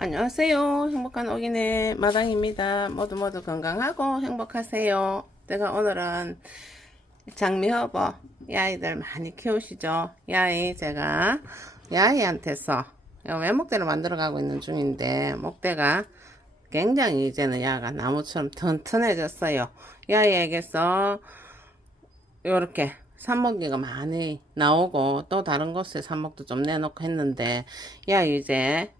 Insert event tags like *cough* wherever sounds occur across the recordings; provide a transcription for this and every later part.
안녕하세요. 행복한 오기네 마당입니다. 모두 모두 건강하고 행복하세요. 제가 오늘은 장미허버 야이들 많이 키우시죠? 야이 제가 야이한테서 외목대를 만들어 가고 있는 중인데 목대가 굉장히 이제는 야가 나무처럼 튼튼해졌어요. 야이에게서 요렇게 삽목이가 많이 나오고 또 다른 곳에 삽목도 좀 내놓고 했는데 야 이제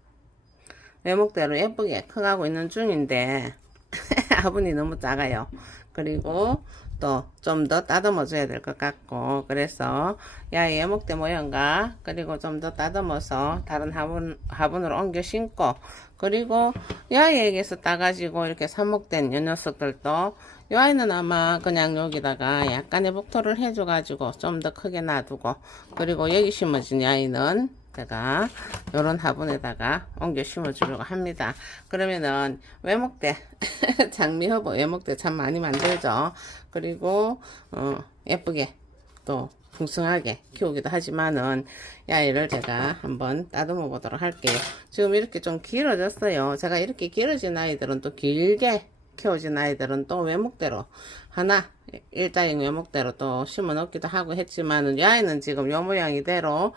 외목대로 예쁘게 커가고 있는 중인데 *laughs* 화분이 너무 작아요. 그리고 또 좀 더 따듬어 줘야 될 것 같고 그래서 야 예목대 모양과 그리고 좀 더 따듬어서 다른 화분 화분으로 옮겨 심고 그리고 야에게서 따가지고 이렇게 삽목된 요 녀석들도 요 아이는 아마 그냥 여기다가 약간의 복토를 해줘가지고 좀 더 크게 놔두고 그리고 여기 심어진 아이는 제가 요런 화분에다가 옮겨 심어 주려고 합니다. 그러면은 외목대 *laughs* 장미 허브 외목대 참 많이 만들죠. 그리고 어, 예쁘게 또 풍성하게 키우기도 하지만은 야이를 제가 한번 따듬어 보도록 할게요. 지금 이렇게 좀 길어졌어요. 제가 이렇게 길어진 아이들은 또 길게 키워진 아이들은 또 외목대로 하나 일자인 외목대로 또 심어 놓기도 하고 했지만은 이 아이는 지금 요 모양 이대로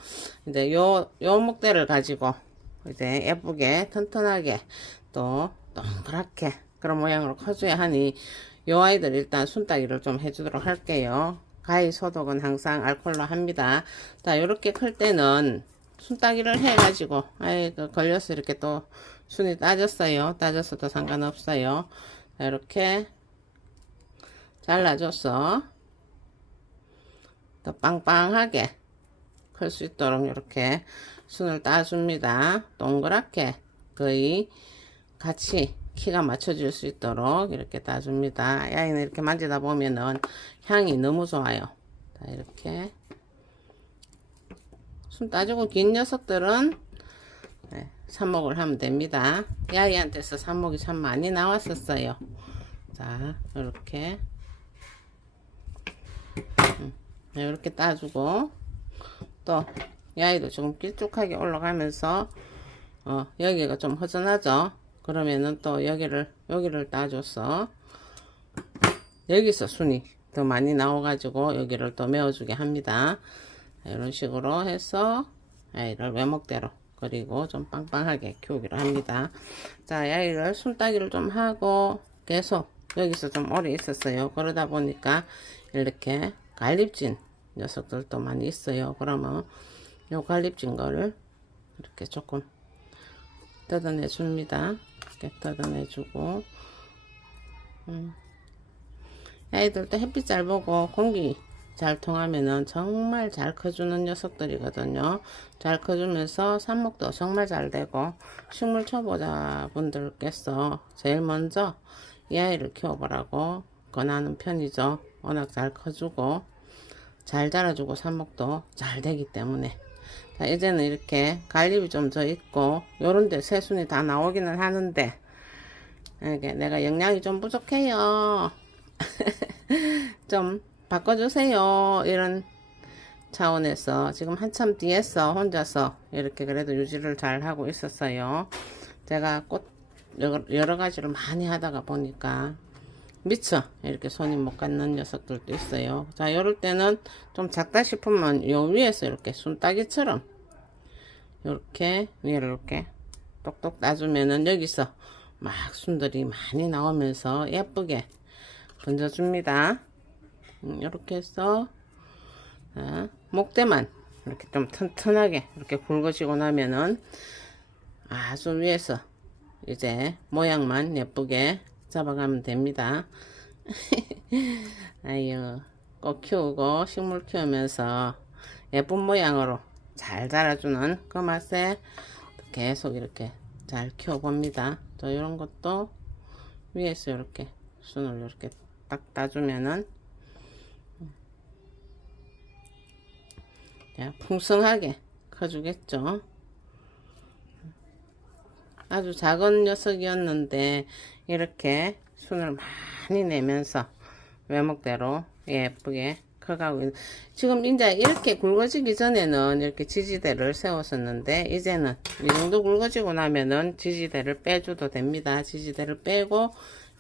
이제 요, 요 목대를 가지고 이제 예쁘게 튼튼하게 또 동그랗게 그런 모양으로 커줘야 하니 요 아이들 일단 순따기를 좀 해주도록 할게요. 가위 소독은 항상 알콜로 합니다. 자, 요렇게 클 때는 순따기를 해 가지고, 아이, 그 걸려서 이렇게 또 순이 따졌어요. 따졌어도 상관없어요. 자, 이렇게 잘라줘서 더 빵빵하게 클 수 있도록 이렇게 순을 따줍니다. 동그랗게 거의 같이 키가 맞춰질 수 있도록 이렇게 따줍니다. 야이는 이렇게 만지다 보면은 향이 너무 좋아요. 자, 이렇게 순 따주고 긴 녀석들은 네, 삽목을 하면 됩니다. 야이한테서 삽목이 참 많이 나왔었어요. 자, 이렇게 이렇게 따주고 또 야이도 조금 길쭉하게 올라가면서 어, 여기가 좀 허전하죠. 그러면은 또 여기를 여기를 따줘서 여기서 순이 더 많이 나와 가지고 여기를 또 메워주게 합니다. 이런 식으로 해서 아이를 외목대로 그리고 좀 빵빵하게 키우기로 합니다. 자, 아이를 순따기를 좀 하고 계속 여기서 좀 오래 있었어요. 그러다 보니까 이렇게 갈립진 녀석들도 많이 있어요. 그러면 요 갈립진 거를 이렇게 조금 뜯어내 줍니다. 이렇게 뜯어내 주고 음. 아이들도 햇빛 잘 보고 공기 잘 통하면은 정말 잘 커주는 녀석들이거든요. 잘 커주면서 삽목도 정말 잘 되고 식물 초보자 분들께서 제일 먼저 이 아이를 키워보라고 권하는 편이죠. 워낙 잘 커주고 잘 자라주고 삽목도 잘 되기 때문에. 자 이제는 이렇게 갈립이 좀 더 있고 요런데 새순이 다 나오기는 하는데 이게 내가 영양이 좀 부족해요. *laughs* 좀 바꿔주세요. 이런 차원에서 지금 한참 뒤에서 혼자서 이렇게 그래도 유지를 잘 하고 있었어요. 제가 꽃 여러 가지를 많이 하다가 보니까 미처 이렇게 손이 못 갖는 녀석들도 있어요. 자, 이럴 때는 좀 작다 싶으면 요 위에서 이렇게 순따기처럼 이렇게 위를 이렇게 똑똑 따주면은 여기서 막 순들이 많이 나오면서 예쁘게 번져줍니다. 음, 이렇게 해서 자, 목대만 이렇게 좀 튼튼하게 이렇게 굵어지고 나면은 아주 위에서 이제 모양만 예쁘게 잡아가면 됩니다. *laughs* 아유, 꽃 키우고 식물 키우면서 예쁜 모양으로 잘 자라주는 그 맛에 계속 이렇게 잘 키워봅니다. 저 이런 것도 위에서 이렇게 순을 이렇게 딱 따주면은 자, 풍성하게 커주겠죠. 아주 작은 녀석이었는데 이렇게 순을 많이 내면서 외목대로 예쁘게 커가고 있는 지금 이제 이렇게 굵어지기 전에는 이렇게 지지대를 세웠었는데 이제는 이 정도 굵어지고 나면은 지지대를 빼줘도 됩니다. 지지대를 빼고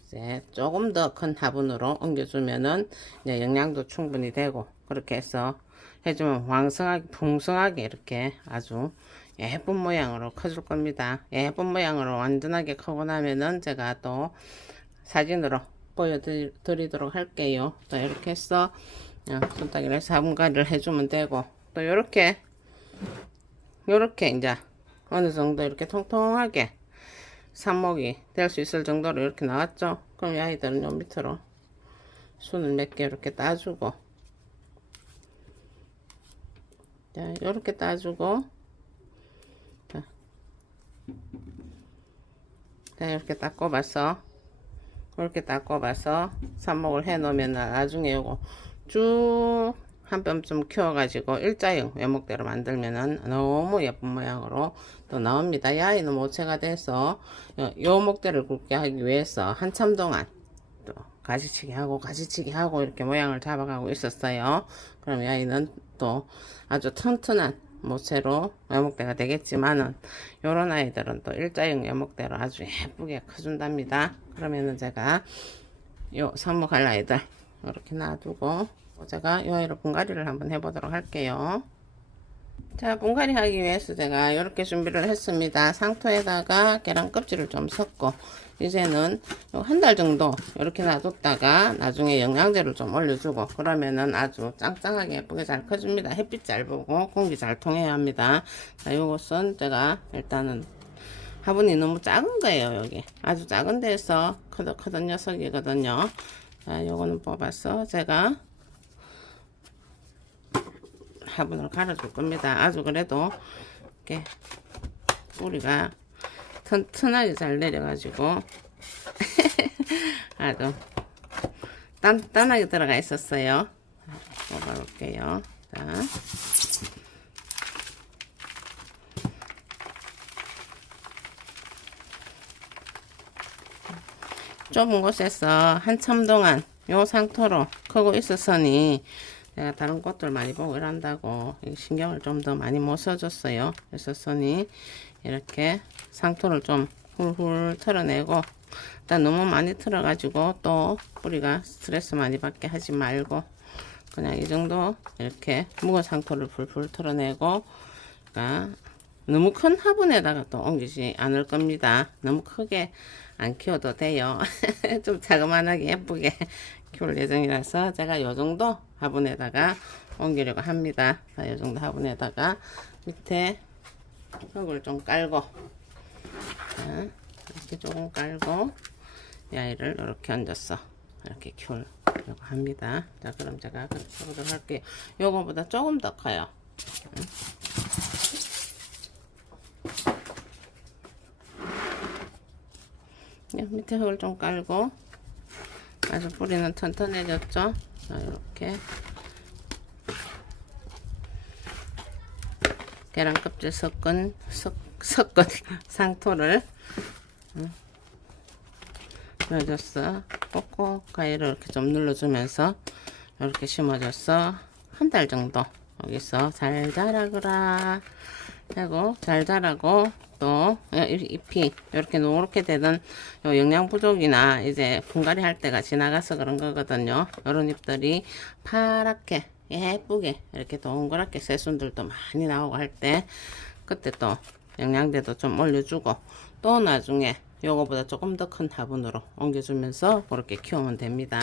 이제 조금 더 큰 화분으로 옮겨주면은 이제 영양도 충분히 되고 그렇게 해서 해주면 왕성하게 풍성하게 이렇게 아주 예쁜 모양으로 커줄 겁니다. 예쁜 모양으로 완전하게 크고 나면은 제가 또 사진으로 보여드리도록 할게요. 또 이렇게 해서 어, 손따기를 사분가리를 해주면 되고 또 이렇게 이렇게 이제 어느 정도 이렇게 통통하게 삽목이 될 수 있을 정도로 이렇게 나왔죠. 그럼 이 아이들은 요 밑으로 순을 몇 개 이렇게 따주고 자 이렇게 따주고 자 이렇게 딱 꼽아서 이렇게 딱 꼽아서 삽목을 해 놓으면 나중에 요거 쭉 한 뼘쯤 키워 가지고 일자형 외목대로 만들면은 너무 예쁜 모양으로 또 나옵니다. 이 아이는 모체가 돼서 요- 요 목대를 굵게 하기 위해서 한참 동안 또 가지치기 하고 가지치기 하고 이렇게 모양을 잡아가고 있었어요. 그럼 이 아이는 또 아주 튼튼한 모체로 외목대가 되겠지만은 요런 아이들은 또 일자형 외목대로 아주 예쁘게 커준답니다. 그러면은 제가 요 삽목할 아이들 이렇게 놔두고 제가 요 아이로 분갈이를 한번 해보도록 할게요. 자, 분갈이 하기 위해서 제가 이렇게 준비를 했습니다. 상토에다가 계란 껍질을 좀 섞고, 이제는 한 달 정도 이렇게 놔뒀다가 나중에 영양제를 좀 올려주고, 그러면은 아주 짱짱하게 예쁘게 잘 커집니다. 햇빛 잘 보고, 공기 잘 통해야 합니다. 자, 요것은 제가 일단은 화분이 너무 작은 거예요, 여기. 아주 작은 데서 커덕커덕 녀석이거든요. 자, 요거는 뽑아서 제가 화분을 갈아줄 겁니다. 아주 그래도 이렇게 뿌리가 튼튼하게 잘 내려가지고 *laughs* 아주 단단하게 들어가 있었어요. 뽑아볼게요. 자. 좁은 곳에서 한참 동안 요 상토로 크고 있었으니 내가 다른 꽃들 많이 보고 이런다고 신경을 좀 더 많이 못 써줬어요. 있었으니 이렇게 상토를 좀 훌훌 털어내고 일단 너무 많이 틀어가지고 또 뿌리가 스트레스 많이 받게 하지 말고 그냥 이 정도 이렇게 묵은 상토를 풀풀 털어내고 그러니까 너무 큰 화분에다가 또 옮기지 않을 겁니다. 너무 크게 안 키워도 돼요. *laughs* 좀 자그만하게 예쁘게 키울 예정이라서 제가 요 정도 화분에다가 옮기려고 합니다. 자, 요 정도 화분에다가 밑에 흙을 좀 깔고 자, 이렇게 조금 깔고 이 아이를 이렇게 얹어서 이렇게 키우려고 합니다. 자, 그럼 제가 그렇게 할게요. 요거보다 조금 더 커요. 네, 밑에 흙을 좀 깔고 아주 뿌리는 튼튼해졌죠? 자, 이렇게 계란 껍질 섞은 섞, 섞은 *laughs* 상토를 음, 넣어줬어. 꼭꼭 가위로 이렇게 좀 눌러주면서 이렇게 심어줬어. 한 달 정도 여기서 잘 자라거라 하고 잘 자라고 또 잎이 이렇게 노랗게 요 영양 부족이나 이제 분갈이 할 때가 지나가서 그런 거거든요. 이런 잎들이 파랗게 예쁘게 이렇게 동그랗게 새순들도 많이 나오고 할 때 그때 또 영양제도 좀 올려주고 또 나중에 요거보다 조금 더 큰 화분으로 옮겨주면서 그렇게 키우면 됩니다.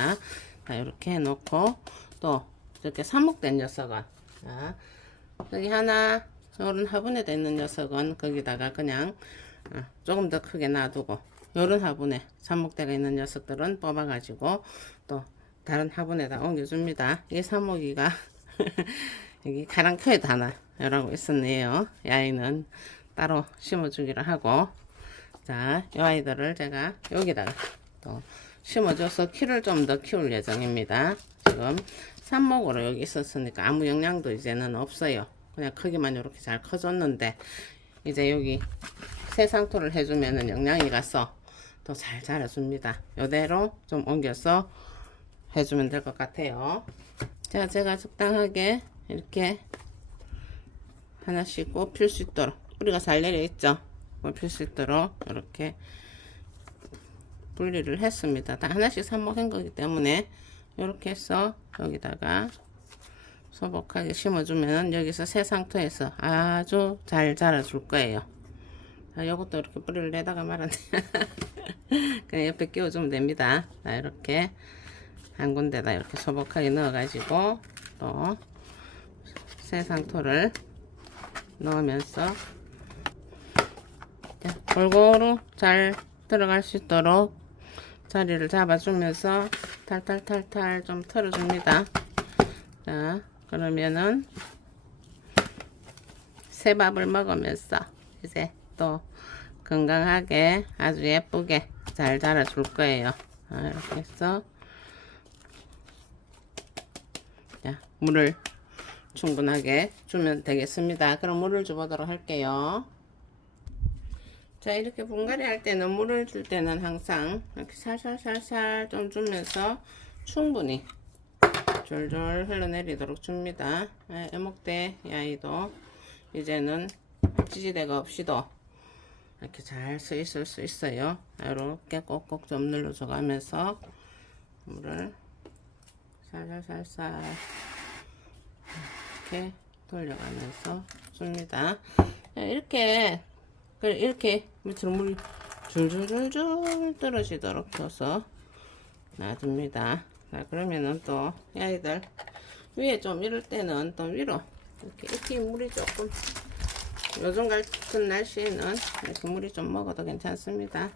자, 이렇게 해놓고 또 이렇게 삽목된 녀석은 자, 여기 하나 요런 화분에 있는 녀석은 거기다가 그냥 어, 조금 더 크게 놔두고 요런 화분에 삽목대가 있는 녀석들은 뽑아 가지고 또 다른 화분에다 옮겨줍니다. 이 삽목이가 *laughs* 여기 가랑표에도 하나 열하고 있었네요. 이 아이는 따로 심어주기로 하고 자, 이 아이들을 제가 여기다가 또 심어줘서 키를 좀 더 키울 예정입니다. 지금 삽목으로 여기 있었으니까 아무 영양도 이제는 없어요. 그냥 크기만 이렇게 잘 커졌는데 이제 여기 새 상토를 해주면은 영양이 가서 또 잘 자라줍니다. 이대로 좀 옮겨서 해주면 될 것 같아요. 자, 제가 적당하게 이렇게 하나씩 꼽힐 수 있도록 뿌리가 잘 내려 있죠. 꼽힐 수 있도록 이렇게 분리를 했습니다. 다 하나씩 삽목한 거기 때문에 이렇게 해서 여기다가 소복하게 심어주면 여기서 새 상토에서 아주 잘 자라줄 거예요. 자, 요것도 이렇게 뿌리를 내다가 말았네. *laughs* 그냥 옆에 끼워주면 됩니다. 자, 이렇게 한 군데다 이렇게 소복하게 넣어가지고 또 새 상토를 넣으면서 자, 골고루 잘 들어갈 수 있도록 자리를 잡아주면서 탈탈탈탈 좀 털어줍니다. 자, 그러면은 새밥을 먹으면서 이제 또 건강하게 아주 예쁘게 잘 자라 줄 거예요. 아, 이렇게 해서 자, 물을 충분하게 주면 되겠습니다. 그럼 물을 줘보도록 할게요. 자, 이렇게 분갈이 할 때는 물을 줄 때는 항상 이렇게 살살살살 좀 주면서 충분히 졸졸 흘러내리도록 줍니다. 아, 애목대 이 아이도 이제는 찌지대가 없이도 이렇게 잘서 있을 수 있어요. 이렇게 꼭꼭 좀 눌러줘 가면서 물을 살살살살 이렇게 돌려가면서 줍니다. 자, 이렇게 그래, 이렇게 밑으로 물이 줄줄줄줄 떨어지도록 둬서 놔줍니다. 자, 그러면은 또, 이 아이들, 위에 좀 이럴 때는 또 위로, 이렇게, 이렇게 물이 조금, 요즘 같은 날씨에는 이렇게 물이 좀 먹어도 괜찮습니다.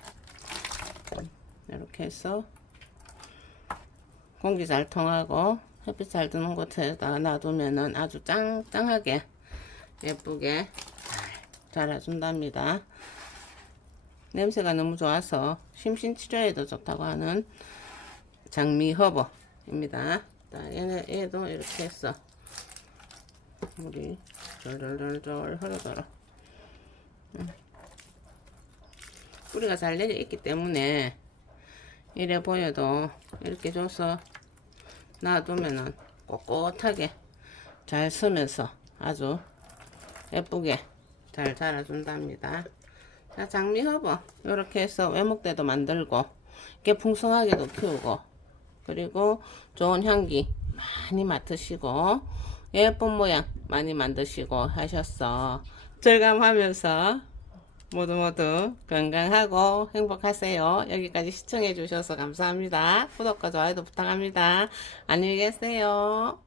이렇게 해서, 공기 잘 통하고, 햇빛 잘 드는 곳에다 놔두면은 아주 짱짱하게, 예쁘게 잘 자라준답니다. 냄새가 너무 좋아서 심신치료에도 좋다고 하는 장미 허버입니다. 자, 얘는 얘도 이렇게 해서 물이 졸졸졸졸 흐르도록 음. 뿌리가 잘 내려 있기 때문에 이래 보여도 이렇게 줘서 놔두면은 꼿꼿하게 잘 서면서 아주 예쁘게 잘 자라준답니다. 자, 장미허버 이렇게 해서 외목대도 만들고 이렇게 풍성하게도 키우고 그리고 좋은 향기 많이 맡으시고 예쁜 모양 많이 만드시고 하셨어. 절감하면서 모두 모두 건강하고 행복하세요. 여기까지 시청해 주셔서 감사합니다. 구독과 좋아요도 부탁합니다. 안녕히 계세요.